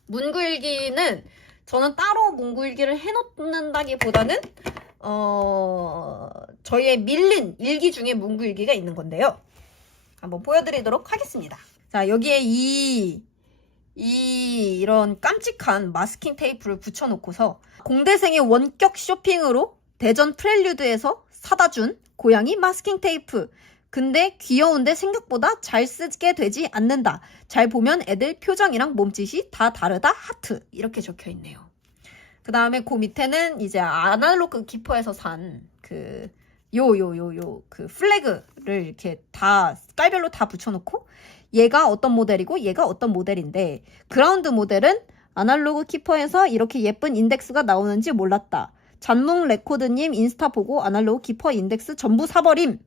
문구일기는 저는 따로 문구일기를 해놓는다기보다는 저희의 밀린 일기 중에 문구일기가 있는 건데요. 한번 보여드리도록 하겠습니다. 자, 여기에 이런 깜찍한 마스킹 테이프를 붙여놓고서 공대생의 원격 쇼핑으로 대전 프렐류드에서 사다 준 고양이 마스킹 테이프. 근데 귀여운데 생각보다 잘 쓰게 되지 않는다. 잘 보면 애들 표정이랑 몸짓이 다 다르다. 하트. 이렇게 적혀 있네요. 그 다음에 그 밑에는 이제 아날로그 키퍼에서 산 그 플래그를 이렇게 다 깔별로 다 붙여놓고, 얘가 어떤 모델이고 얘가 어떤 모델인데, 그라운드 모델은 아날로그 키퍼에서 이렇게 예쁜 인덱스가 나오는지 몰랐다. 잔뭉 레코드님 인스타 보고 아날로그 키퍼 인덱스 전부 사버림.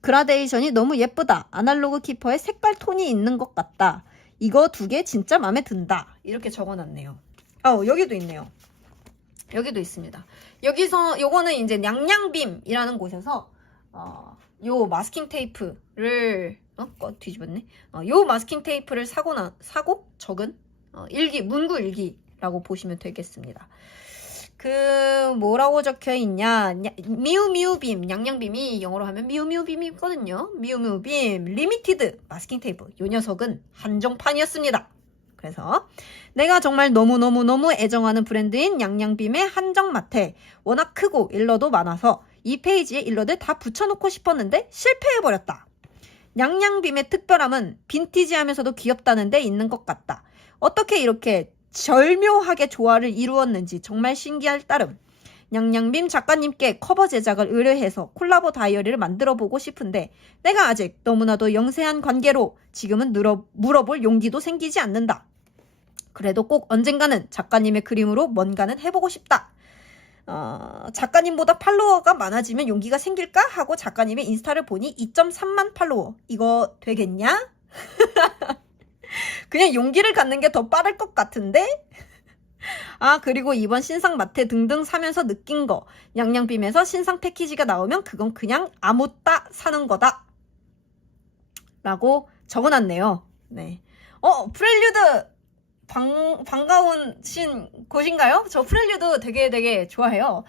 그라데이션이 너무 예쁘다. 아날로그 키퍼에 색깔 톤이 있는 것 같다. 이거 2개 진짜 마음에 든다. 이렇게 적어놨네요. 여기도 있네요. 여기도 있습니다. 여기서 요거는 이제 냥냥빔이라는 곳에서 요 마스킹 테이프를 뒤집었네. 요 마스킹 테이프를 사고 적은 일기, 문구 일기 라고 보시면 되겠습니다. 뭐라고 적혀 있냐? 미우미우빔, 양양빔이 영어로 하면 미우미우빔이 있거든요. 미우미우빔 리미티드 마스킹 테이프. 이 녀석은 한정판이었습니다. 그래서 내가 정말 너무너무너무 애정하는 브랜드인 양양빔의 한정 마테. 워낙 크고 일러도 많아서 이 페이지에 일러들 다 붙여놓고 싶었는데 실패해버렸다. 양양빔의 특별함은 빈티지하면서도 귀엽다는 데 있는 것 같다. 어떻게 이렇게 절묘하게 조화를 이루었는지 정말 신기할 따름. 양양빔 작가님께 커버 제작을 의뢰해서 콜라보 다이어리를 만들어보고 싶은데 내가 아직 너무나도 영세한 관계로 지금은 물어볼 용기도 생기지 않는다. 그래도 꼭 언젠가는 작가님의 그림으로 뭔가는 해보고 싶다. 작가님보다 팔로워가 많아지면 용기가 생길까? 하고 작가님의 인스타를 보니 2.3만 팔로워. 이거 되겠냐? 그냥 용기를 갖는 게 더 빠를 것 같은데? 그리고 이번 신상 마테 등등 사면서 느낀 거. 양양빔에서 신상 패키지가 나오면 그건 그냥 아무따 사는 거다. 라고 적어놨네요. 네. 프렐류드 반가운 곳인가요? 저 프렐류드 되게 좋아해요.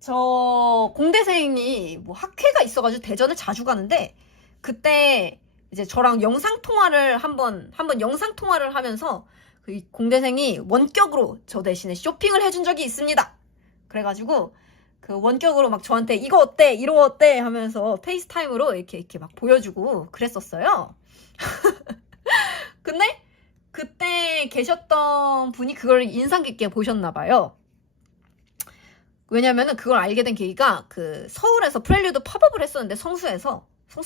저 공대생이 뭐 학회가 있어가지고 대전을 자주 가는데 그때 이제 저랑 영상통화를 한번 영상통화를 하면서 그 공대생이 원격으로 저 대신에 쇼핑을 해준 적이 있습니다. 그래가지고 그 원격으로 막 저한테 이거 어때? 이거 어때? 하면서 페이스타임으로 이렇게 막 보여주고 그랬었어요. 근데 그때 계셨던 분이 그걸 인상 깊게 보셨나봐요. 왜냐면은 그걸 알게 된 계기가 서울에서 프렐류드 팝업을 했었는데 성수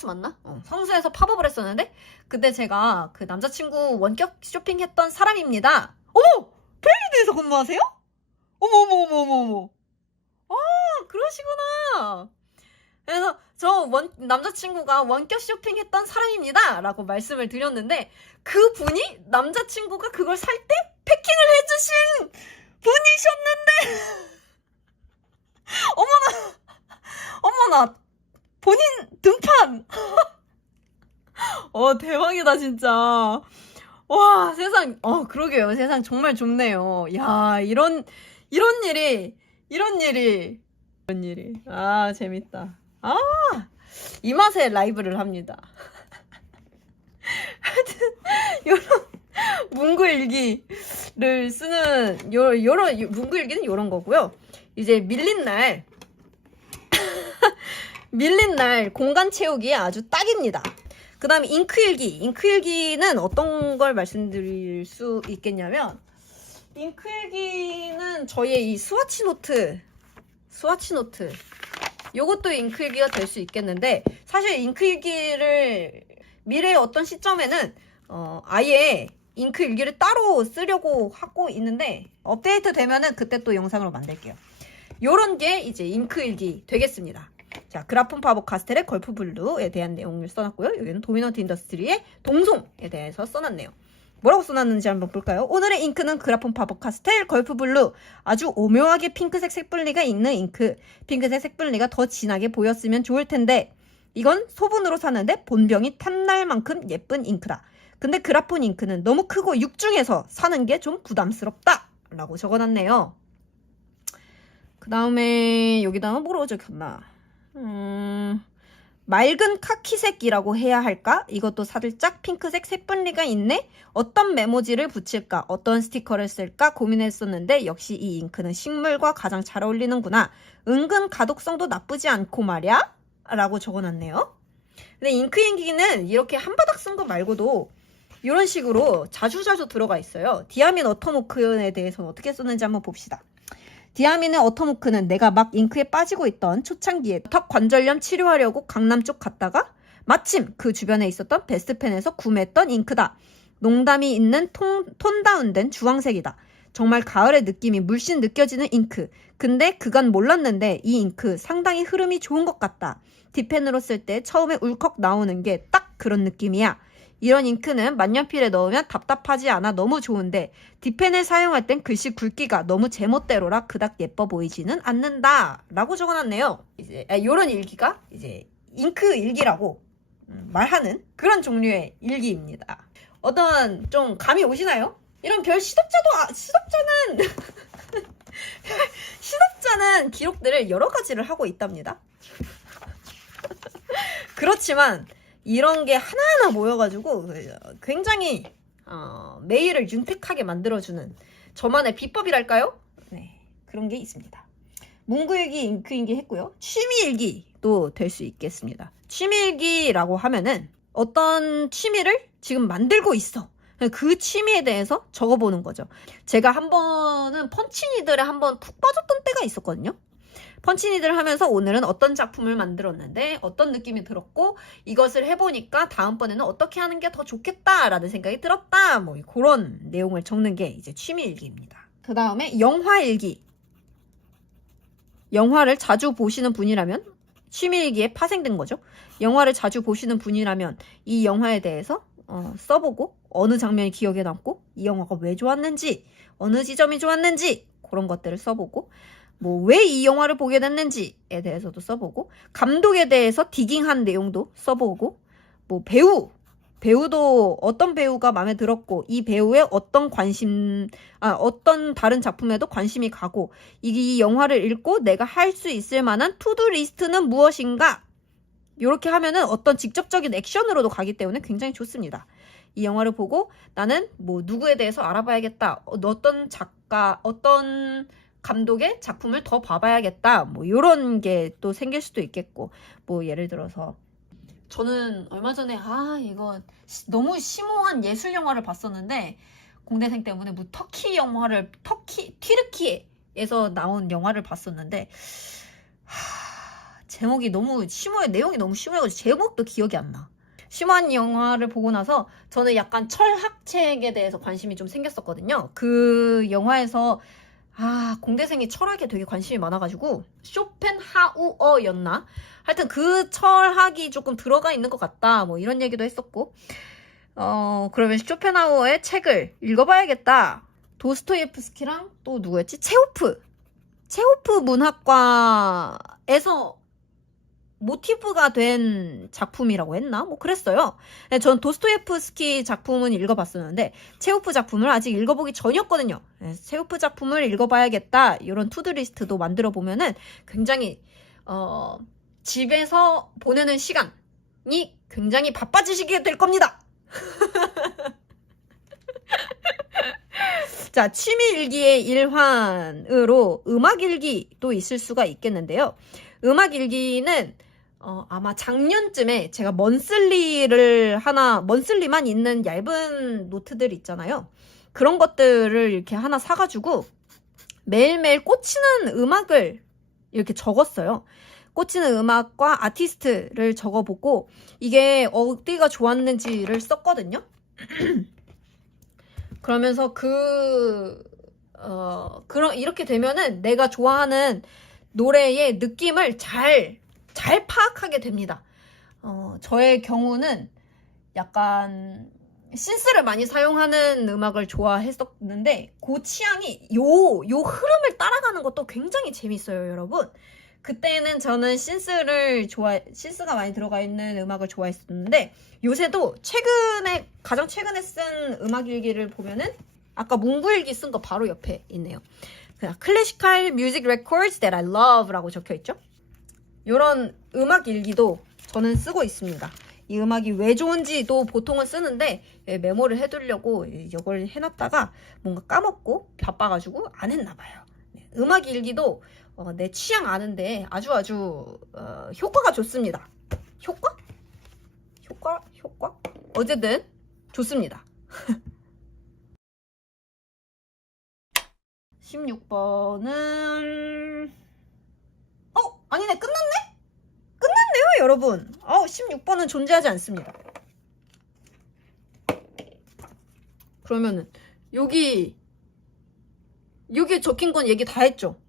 맞나? 성수에서 팝업을 했었는데 그때 제가 그 남자친구 원격 쇼핑했던 사람입니다. 어머! 프렐류드에서 근무하세요? 어머. 그러시구나. 그래서 남자친구가 원격 쇼핑했던 사람입니다. 라고 말씀을 드렸는데 그분이 남자친구가 그걸 살 때 패킹을 해주신 분이셨는데 어머나 본인 등판. 대박이다 진짜. 와 세상 그러게요. 세상 정말 좁네요. 야 이런 일이 재밌다. 이 맛에 라이브를 합니다. 하여튼 요런 문구일기를 쓰는 요런 문구일기는 요런 거고요. 이제 밀린 날 공간 채우기에 아주 딱입니다. 그 다음에 잉크일기는 어떤 걸 말씀드릴 수 있겠냐면 잉크일기는 저희의 이 스와치 노트 요것도 잉크일기가 될 수 있겠는데 사실 잉크일기를 미래의 어떤 시점에는 아예 잉크일기를 따로 쓰려고 하고 있는데 업데이트 되면은 그때 또 영상으로 만들게요. 요런 게 이제 잉크일기 되겠습니다. 자, 그라폰 파버 카스텔의 걸프 블루에 대한 내용을 써놨고요. 여기는 도미넌트 인더스트리의 동송에 대해서 써놨네요. 뭐라고 써놨는지 한번 볼까요? 오늘의 잉크는 그라폰 파버 카스텔 걸프 블루. 아주 오묘하게 핑크색 색분리가 있는 잉크. 핑크색 색분리가 더 진하게 보였으면 좋을 텐데 이건 소분으로 사는데 본병이 탐날 만큼 예쁜 잉크다. 근데 그라폰 잉크는 너무 크고 육중해서 사는 게 좀 부담스럽다. 라고 적어놨네요. 그 다음에 여기다가 뭐라고 적혔나? 맑은 카키색이라고 해야 할까? 이것도 살짝 핑크색 색분리가 있네? 어떤 메모지를 붙일까? 어떤 스티커를 쓸까? 고민했었는데 역시 이 잉크는 식물과 가장 잘 어울리는구나. 은근 가독성도 나쁘지 않고 말이야? 라고 적어놨네요. 근데 잉크잉기는 이렇게 한 바닥 쓴 거 말고도 이런 식으로 자주자주 들어가 있어요. 디아민 워터모크에 대해서는 어떻게 썼는지 한번 봅시다. 디아민의 워터모크는 내가 막 잉크에 빠지고 있던 초창기에 턱 관절염 치료하려고 강남 쪽 갔다가 마침 그 주변에 있었던 베스트펜에서 구매했던 잉크다. 농담이 있는 톤 다운된 주황색이다. 정말 가을의 느낌이 물씬 느껴지는 잉크. 근데 그간 몰랐는데 이 잉크 상당히 흐름이 좋은 것 같다. 딥펜으로 쓸 때 처음에 울컥 나오는 게 딱 그런 느낌이야. 이런 잉크는 만년필에 넣으면 답답하지 않아 너무 좋은데 딥펜을 사용할 땐 글씨 굵기가 너무 제멋대로라 그닥 예뻐 보이지는 않는다. 라고 적어놨네요. 이제 이런 일기가 이제 잉크 일기라고 말하는 그런 종류의 일기입니다. 어떤 좀 감이 오시나요? 이런 별 시덥잖은 기록들을 여러 가지를 하고 있답니다. 그렇지만 이런 게 하나하나 모여가지고 굉장히 매일을 윤택하게 만들어주는 저만의 비법이랄까요? 네, 그런 게 있습니다. 문구일기, 잉크일기 했고요. 취미일기도 될 수 있겠습니다. 취미일기라고 하면은 어떤 취미를 지금 만들고 있어. 그 취미에 대해서 적어보는 거죠. 제가 한 번은 펀치니들에 한번 푹 빠졌던 때가 있었거든요. 펀치니들 하면서 오늘은 어떤 작품을 만들었는데 어떤 느낌이 들었고 이것을 해보니까 다음번에는 어떻게 하는 게 더 좋겠다라는 생각이 들었다. 뭐 그런 내용을 적는 게 이제 취미일기입니다. 그 다음에 영화일기. 영화를 자주 보시는 분이라면 취미일기에 파생된 거죠. 영화를 자주 보시는 분이라면 이 영화에 대해서 써보고 어느 장면이 기억에 남고 이 영화가 왜 좋았는지 어느 지점이 좋았는지 그런 것들을 써보고 뭐 왜 이 영화를 보게 됐는지에 대해서도 써보고 감독에 대해서 디깅한 내용도 써보고 뭐 배우도 어떤 배우가 마음에 들었고 이 배우의 어떤 어떤 다른 작품에도 관심이 가고 이 영화를 읽고 내가 할 수 있을 만한 투두 리스트는 무엇인가 이렇게 하면은 어떤 직접적인 액션으로도 가기 때문에 굉장히 좋습니다. 이 영화를 보고 나는 뭐 누구에 대해서 알아봐야겠다. 어떤 작가, 어떤 감독의 작품을 더 봐봐야겠다. 뭐 이런 게 또 생길 수도 있겠고 뭐 예를 들어서 저는 얼마 전에 이거 너무 심오한 예술 영화를 봤었는데 공대생 때문에 뭐 튀르키예에서 나온 영화를 봤었는데 제목이 너무 심오해. 내용이 너무 심오해가지고 제목도 기억이 안 나. 심오한 영화를 보고 나서 저는 약간 철학책에 대해서 관심이 좀 생겼었거든요. 그 영화에서 공대생이 철학에 되게 관심이 많아가지고 쇼펜하우어였나? 하여튼 그 철학이 조금 들어가 있는 것 같다. 뭐 이런 얘기도 했었고 그러면 쇼펜하우어의 책을 읽어봐야겠다. 도스토예프스키랑 또 누구였지? 체호프 문학과에서 모티브가 된 작품이라고 했나? 뭐 그랬어요. 전 도스토예프스키 작품은 읽어봤었는데 체호프 작품을 아직 읽어보기 전이었거든요. 체호프 작품을 읽어봐야겠다. 이런 투두리스트도 만들어 보면은 굉장히 집에서 보내는 시간이 굉장히 바빠지시게 될 겁니다. 자, 취미일기의 일환으로 음악일기도 있을 수가 있겠는데요. 음악일기는 아마 작년쯤에 제가 먼슬리만 있는 얇은 노트들 있잖아요. 그런 것들을 이렇게 하나 사가지고 매일매일 꽂히는 음악을 이렇게 적었어요. 꽂히는 음악과 아티스트를 적어보고 이게 어디가 좋았는지를 썼거든요. 그러면서 이렇게 되면은 내가 좋아하는 노래의 느낌을 잘 파악하게 됩니다. 저의 경우는 약간 신스를 많이 사용하는 음악을 좋아했었는데 그 취향이 요 흐름을 따라가는 것도 굉장히 재밌어요, 여러분. 그때는 저는 신스가 많이 들어가 있는 음악을 좋아했었는데 요새도 가장 최근에 쓴 음악일기를 보면은 아까 문구일기 쓴 거 바로 옆에 있네요. 클래시컬 뮤직 레코드스 that I love 라고 적혀있죠. 이런 음악일기도 저는 쓰고 있습니다. 이 음악이 왜 좋은지도 보통은 쓰는데 메모를 해두려고 이걸 해놨다가 뭔가 까먹고 바빠가지고 안 했나봐요. 음악일기도 내 취향 아는데 아주 효과가 좋습니다. 효과? 어쨌든 좋습니다. 16번은 아니네. 끝났네요 여러분. 16번은 존재하지 않습니다. 그러면은 여기에 적힌 건 얘기 다 했죠.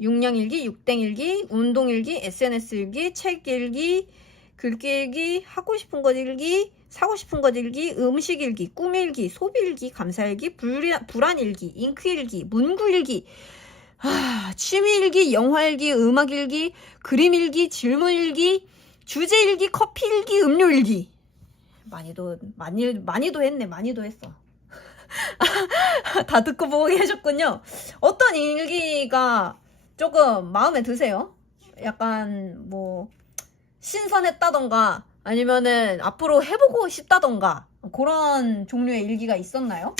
육량일기, 육땡일기, 운동일기, SNS일기, 책일기, 글기일기, 하고 싶은 것 일기, 사고 싶은 것 일기, 음식일기, 꿈일기, 소비일기, 감사일기, 불안일기, 잉크일기, 문구일기, 취미일기, 영화일기, 음악일기, 그림일기, 질문일기, 주제일기, 커피일기, 음료일기. 많이도 했어. 다 듣고 보고 계셨군요. 어떤 일기가 조금 마음에 드세요? 약간 뭐 신선했다던가 아니면은 앞으로 해보고 싶다던가 그런 종류의 일기가 있었나요?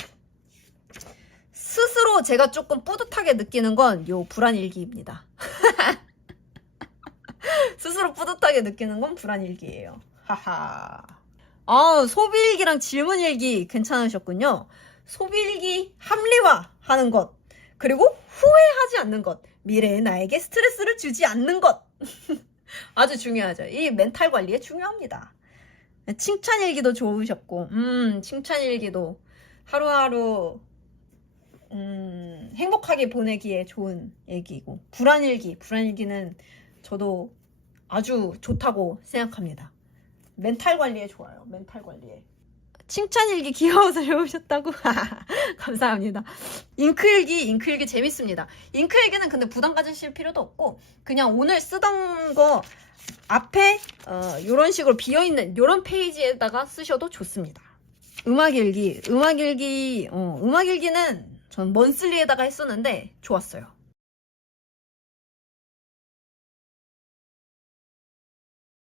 스스로 제가 조금 뿌듯하게 느끼는 건 요 불안일기입니다. 스스로 뿌듯하게 느끼는 건 불안일기예요. 하하. 소비일기랑 질문일기 괜찮으셨군요. 소비일기 합리화하는 것, 그리고 후회하지 않는 것, 미래의 나에게 스트레스를 주지 않는 것. 아주 중요하죠. 이 멘탈 관리에 중요합니다. 칭찬일기도 좋으셨고, 칭찬일기도 하루하루 행복하게 보내기에 좋은 일기고, 불안일기는 저도 아주 좋다고 생각합니다. 멘탈 관리에 좋아요. 멘탈 관리에. 칭찬일기 귀여워서 배우셨다고? 감사합니다. 잉크일기 재밌습니다. 잉크일기는 근데 부담 가지실 필요도 없고 그냥 오늘 쓰던 거 앞에 요런 식으로 비어있는 요런 페이지에다가 쓰셔도 좋습니다. 음악일기는 전 먼슬리에다가 했었는데 좋았어요.